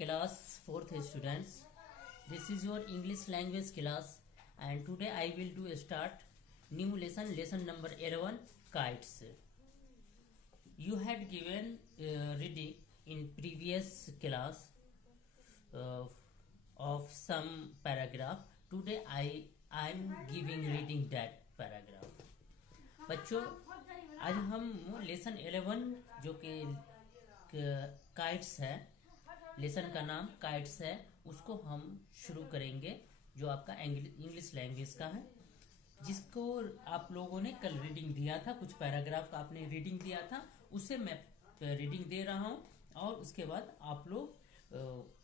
class 4th students. This is your English language class, and today I will do start new lesson number 11, kites. You had given reading in previous class uh, of some paragraph. Today I am giving reading that paragraph. बच्चों, आज हम lesson 11 जो कि kites है, lesson का नाम kites है, उसको हम शुरू करेंगे, जो आपका इंग्लिश लैंग्वेज का है, जिसको आप लोगों ने कल रीडिंग दिया था, कुछ पैराग्राफ का आपने रीडिंग दिया था, उसे मैं रीडिंग दे रहा हूं और उसके बाद आप लोग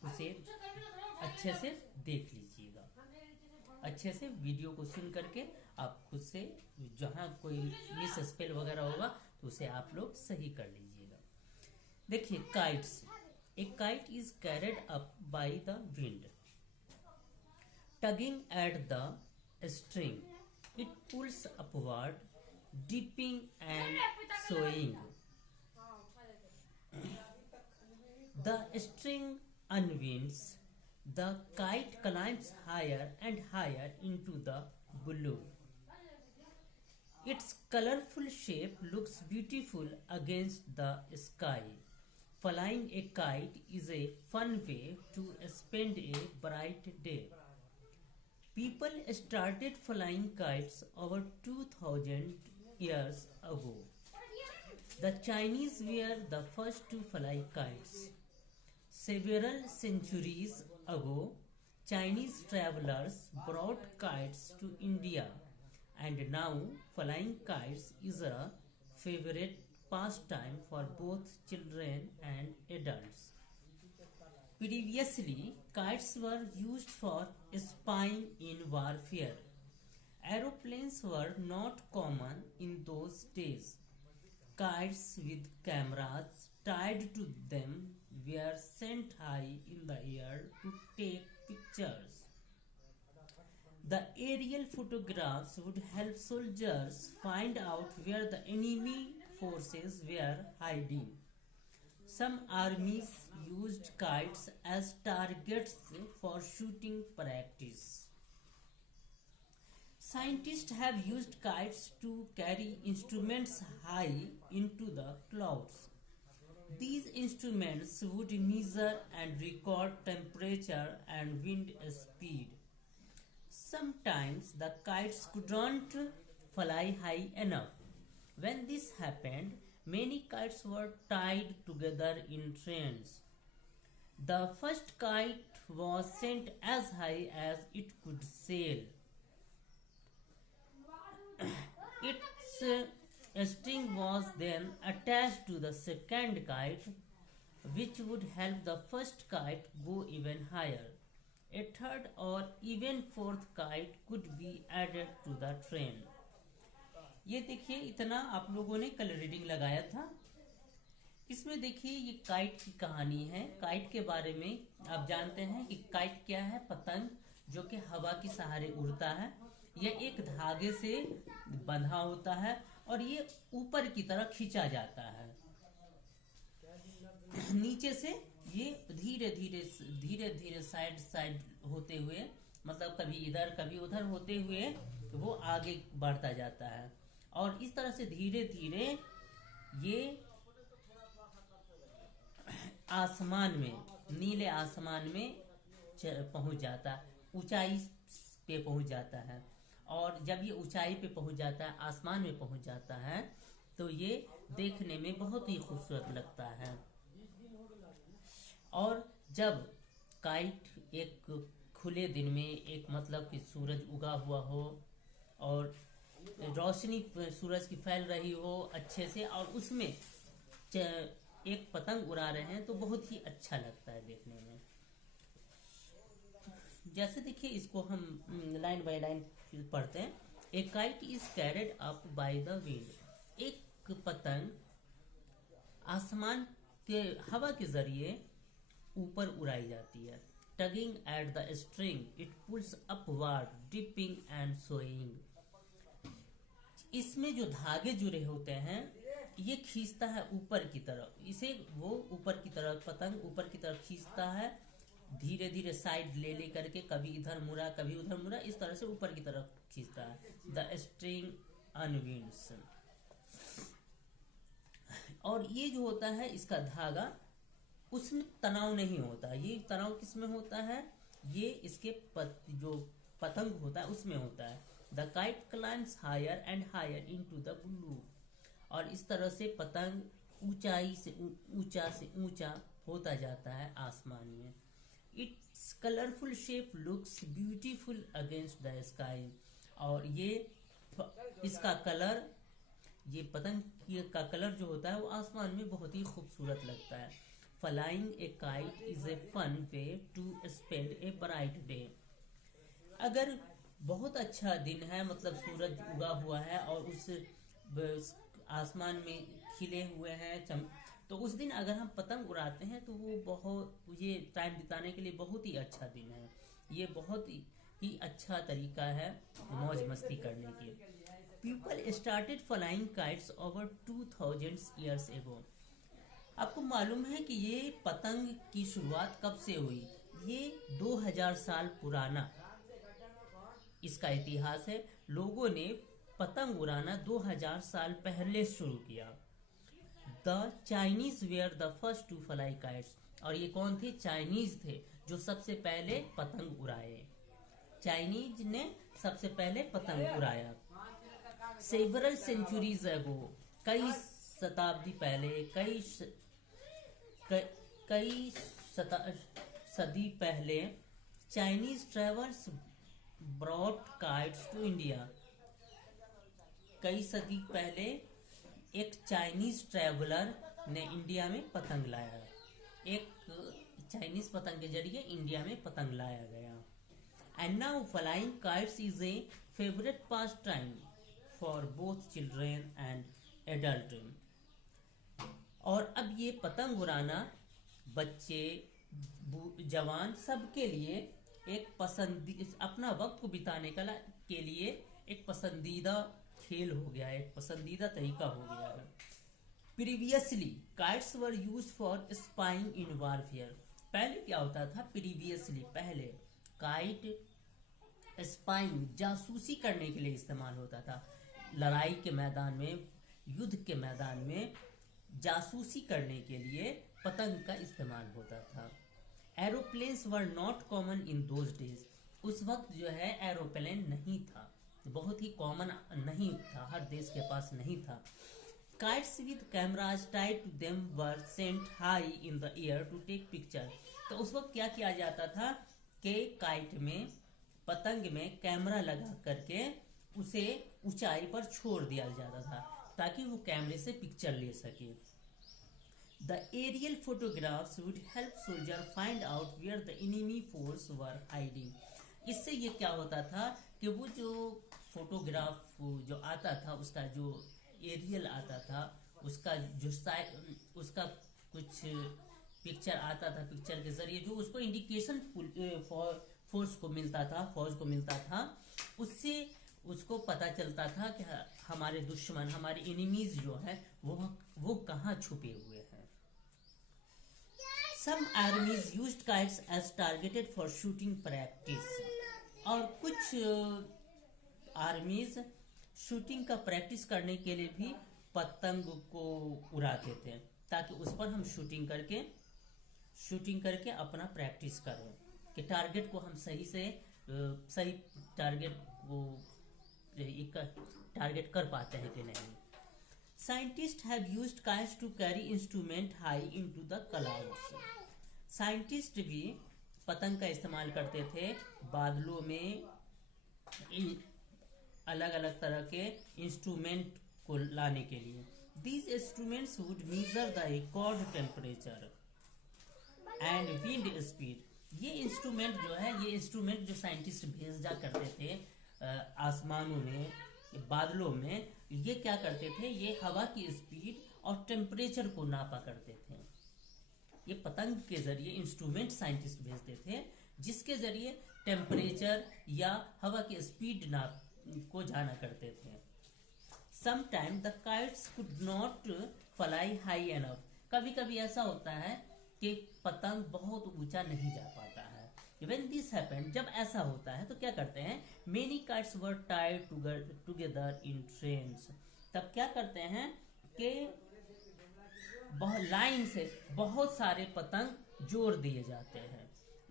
उसे अच्छे से देख लीजिएगा। अच्छे से वीडियो को सुन करके आप खुद से जहां कोई मिस स्पेल वगैरह होगा तो उसे आप लोग सही कर लीजिएगा। देखिए, kites, a kite is carried up by the wind, tugging at the string, it pulls upward, dipping and swaying, the string unwinds, the kite climbs higher and higher into the balloon. Its colorful shape looks beautiful against the sky. Flying a kite is a fun way to spend a bright day. People started flying kites over 2000 years ago. The Chinese were the first to fly kites. Several centuries ago, Chinese travelers brought kites to India, and now flying kites is a favorite pastime for both children and adults. Previously, kites were used for spying in warfare. Aeroplanes were not common in those days. Kites with cameras tied to them were sent high in the air to take pictures. The aerial photographs would help soldiers find out where the enemy forces were hiding. Some armies used kites as targets for shooting practice. Scientists have used kites to carry instruments high into the clouds. These instruments would measure and record temperature and wind speed. Sometimes the kites couldn't fly high enough. When this happened, many kites were tied together in trains. The first kite was sent as high as it could sail. A string was then attached to the second kite, which would help the first kite go even higher. A third or even fourth kite could be added to the train. ये देखिए, इतना आप लोगों ने कल reading लगाया था। इसमें देखिए, ये काइट की कहानी है। काइट के बारे में आप जानते हैं कि काइट क्या है? पतंग जो कि हवा के सहारे उड़ता है। यह एक धागे से बंधा होता है और ये ऊपर की तरफ खींचा जाता है। नीचे से ये धीरे धीरे साइड होते हुए, मतलब कभी इधर कभी उधर होते हुए वो आगे बढ़ता जाता है और इस तरह से धीरे धीरे ये आसमान में, नीले आसमान में पहुंच जाता है, ऊंचाई पे पहुंच जाता है। और जब ये ऊंचाई पे पहुंच जाता है, आसमान में पहुंच जाता है, तो ये देखने में बहुत ही खूबसूरत लगता है। और जब काइट एक खुले दिन में, एक मतलब कि सूरज उगा हुआ हो और रोशनी सूरज की फैल रही हो अच्छे से, और उसमें एक पतंग उड़ा रहे हैं, तो बहुत ही अच्छा लगता है देखने में। जैसे देखिए, इसको हम लाइन बाय लाइन पढ़ते हैं। ए kite is carried up by the wind, एक पतंग आसमान के हवा के जरिए ऊपर उड़ाई जाती है। Tugging at the string, it pulls upward, dipping and swaying. इसमें जो धागे जुड़े होते हैं, ये खींचता है ऊपर की तरफ, इसे वो ऊपर की तरफ, पतंग ऊपर की तरफ खींचता है धीरे धीरे साइड ले ले करके कभी इधर मुड़ा कभी उधर मुड़ा, इस तरह से ऊपर की तरफ खींचता है। The string unwinds. और ये जो होता है इसका धागा, उसमें तनाव नहीं होता। ये तनाव किसमें होता है? ये इसके जो पतंग होता है उसमें होता है। The kite climbs higher and higher into the blue. और इस तरह से पतंग ऊंचाई से ऊंचा होता जाता है आसमान में। It's colourful shape looks beautiful against the sky. और ये इसका कलर, ये पतंग का कलर जो होता है वो आसमान में बहुत ही खूबसूरत लगता है। Flying a kite is a fun way to spend a bright day. अगर बहुत अच्छा दिन है, मतलब सूरज उगा हुआ है और उस आसमान में खिले हुए हैं तो उस दिन अगर हम पतंग उड़ाते हैं तो वो बहुत, ये टाइम बिताने के लिए बहुत ही अच्छा दिन है। ये बहुत ही अच्छा तरीका है मौज मस्ती करने के। People started flying kites over 2000 years ago. आपको मालूम है कि ये पतंग की शुरुआत कब से हुई? ये 2000 साल पुराना इसका इतिहास है। लोगों ने पतंग उड़ाना 2000 साल पहले शुरू किया। The Chinese were the first to fly kites. और ये कौन थे? चाइनीज थे जो सबसे पहले पतंग उड़ाए। चाइनीज ने सबसे पहले पतंग उड़ाया। सेवरल सेंचुरीज एगो, कई शताब्दी पहले, कई सदी पहले, Chinese travels brought kites to India. कई सदी पहले एक चाइनीज ट्रेवलर ने इंडिया में पतंग लाया। एक चाइनीज पतंग के जरिए इंडिया में पतंग लाया गया। And now flying kites is a favourite pass time for both children and adult. और अब ये पतंग उड़ाना बच्चे जवान सबके लिए एक अपना वक्त को बिताने के लिए एक पसंदीदा खेल हो गया है, एक पसंदीदा तरीका हो गया है। Previously kites were used for spying in warfare. पहले क्या होता था? प्रीवियसली पहले काइट स्पाइंग जासूसी करने के लिए इस्तेमाल होता था। लड़ाई के मैदान में, युद्ध के मैदान में जासूसी करने के लिए पतंग का इस्तेमाल होता था। Aeroplanes were not common in those days. उस वक्त जो है एरोप्लेन नहीं था, बहुत ही कॉमन नहीं था, हर देश के पास नहीं था। Kites with cameras tied to them were sent high in the air to take picture. तो उस वक्त क्या किया जाता था कि काइट में, पतंग में कैमरा लगा करके उसे ऊंचाई पर छोड़ दिया जाता था ताकि वो कैमरे से पिक्चर ले सके। The aerial photographs would help soldier find out where the enemy force were hiding. इससे ये क्या होता था कि वो जो फोटोग्राफ जो आता था, उसका जो एरियल आता था, उसका जो उसका कुछ पिक्चर आता था, पिक्चर के जरिए जो उसको इंडिकेशन फोर्स को मिलता था, फौज को मिलता था, उससे उसको पता चलता था कि हमारे दुश्मन, हमारे एनिमीज जो है वो कहाँ छुपे हुए हैं। Some armies used kites as targeted for shooting practice. और कुछ आर्मीज शूटिंग का प्रैक्टिस करने के लिए भी पतंग को उड़ाते थे ताकि उस पर हम शूटिंग करके अपना प्रैक्टिस करें कि टारगेट को हम सही टारगेट को टारगेट कर पाते हैं कि नहीं। Scientist have used kites to carry instrument high into the clouds. Scientist भी पतंग का इस्तेमाल करते थे बादलों में अलग अलग तरह के इंस्ट्रूमेंट को लाने के लिए। These instruments would measure the record temperature and wind speed. ये इंस्ट्रूमेंट जो साइंटिस्ट भेजा करते थे आसमानों में, बादलों में, ये क्या करते थे? ये हवा की स्पीड और टेम्परेचर को नापा करते थे। ये पतंग के जरिए इंस्ट्रूमेंट साइंटिस्ट भेजते थे जिसके जरिए टेम्परेचर या हवा की स्पीड नाप को जाना करते थे। Sometimes the kites could not fly high enough. कभी कभी ऐसा होता है कि पतंग बहुत ऊंचा नहीं जा पाता है। When this happened, जब ऐसा होता है तो क्या करते हैं, many kites were tied together in trains। तब क्या करते हैं कि बहुत लाइन से बहुत सारे पतंग जोड़ दिए जाते हैं।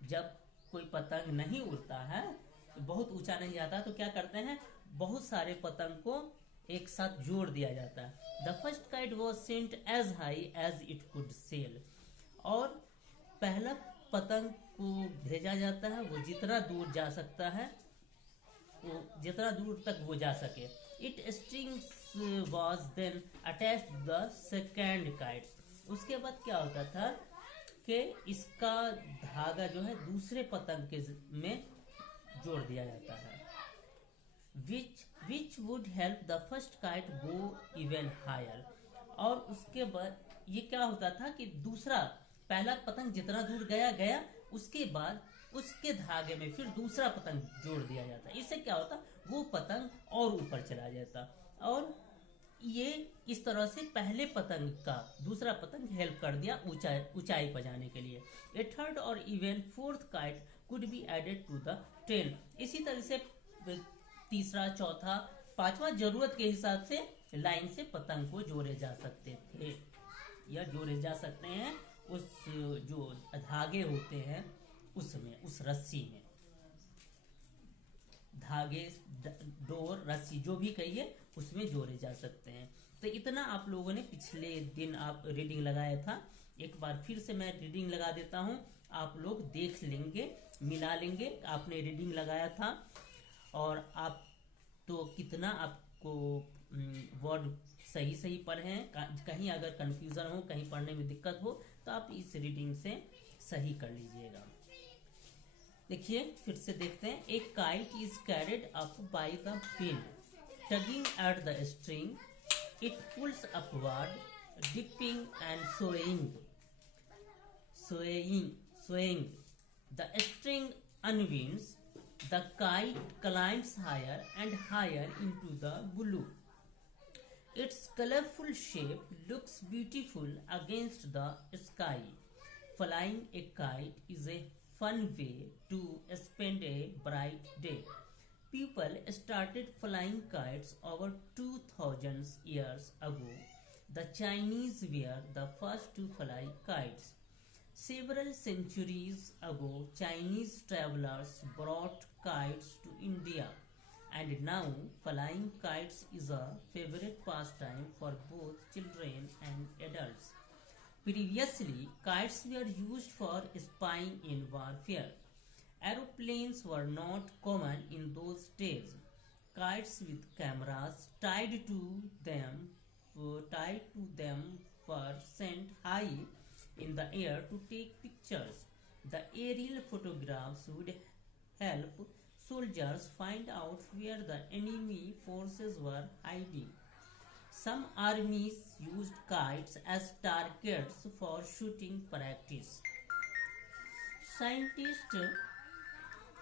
जब कोई पतंग नहीं उड़ता है, बहुत ऊंचा नहीं जाता, तो क्या करते हैं, बहुत सारे पतंग को एक साथ जोड़ दिया जाता है। The first kite was sent as high as it could sail. और पहला पतंग को भेजा जाता है, वो जितना दूर जा सकता है, वो जितना दूर तक वो जा सके। It strings was then attached to the second kite. उसके बाद क्या होता था कि इसका धागा जो है दूसरे पतंग के में जोड़ दिया जाता है, which would help the first kite go even higher। और उसके बाद ये क्या होता था कि दूसरा पहला पतंग जितना दूर गया, उसके बाद उसके धागे में फिर दूसरा पतंग जोड़ दिया जाता। इससे क्या होता, वो पतंग और ऊपर चला जाता, और ये इस तरह से पहले पतंग का दूसरा पतंग हेल्प कर दिया ऊंचाई पर जाने के लिए। ए थर्ड और even fourth kite could be added to the train. इसी तरह से तीसरा, चौथा, पांचवा जरूरत के हिसाब से लाइन से पतंग को जोड़े जा सकते थे, या जोड़े जा सकते हैं उस जो धागे होते हैं उसमें, उस रस्सी में, धागे, डोर, रस्सी, जो भी कहिए, उसमें जोड़े जा सकते हैं। तो इतना आप लोगों ने पिछले दिन आप रीडिंग लगाया था। एक बार फिर से मैं रीडिंग लगा देता हूँ, आप लोग देख लेंगे, मिला लेंगे। आपने रीडिंग लगाया था और आप तो कितना आपको वर्ड सही पढ़े हैं। कहीं अगर कंफ्यूजन हो, कहीं पढ़ने में दिक्कत हो, तो आप इस रीडिंग से सही कर लीजिएगा। देखिए फिर से देखते हैं। एक kite is carried up by the wind, tugging at the string, it pulls upward, dipping and swaying. The string unwinds, the kite climbs higher and higher into the blue. Its colorful shape looks beautiful against the sky. Flying a kite is a fun way to spend a bright day. People started flying kites over 2000 years ago. The Chinese were the first to fly kites. Several centuries ago, Chinese travelers brought kites to India, and now flying kites is a favorite pastime for both children and adults. Previously, kites were used for spying in warfare. Aeroplanes were not common in those days. Kites with cameras tied to them were sent high in the air to take pictures. The aerial photographs would help soldiers find out where the enemy forces were hiding. Some armies used kites as targets for shooting practice.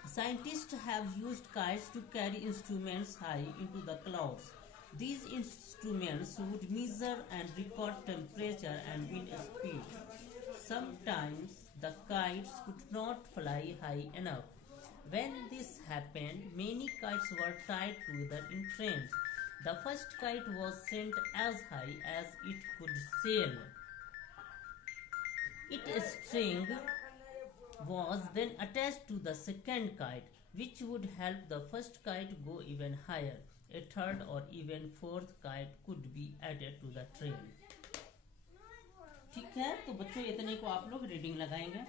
Scientists have used kites to carry instruments high into the clouds. These instruments would measure and record temperature and wind speed. Sometimes the kites could not fly high enough. When this happened, many kites were tied together in trains. The first kite was sent as high as it could sail. Its string was then attached to the second kite, which would help the first kite go even higher. A third or even fourth kite could be added to the train. ठीक है, तो बच्चों इतने को आप लोग reading लगाएंगे।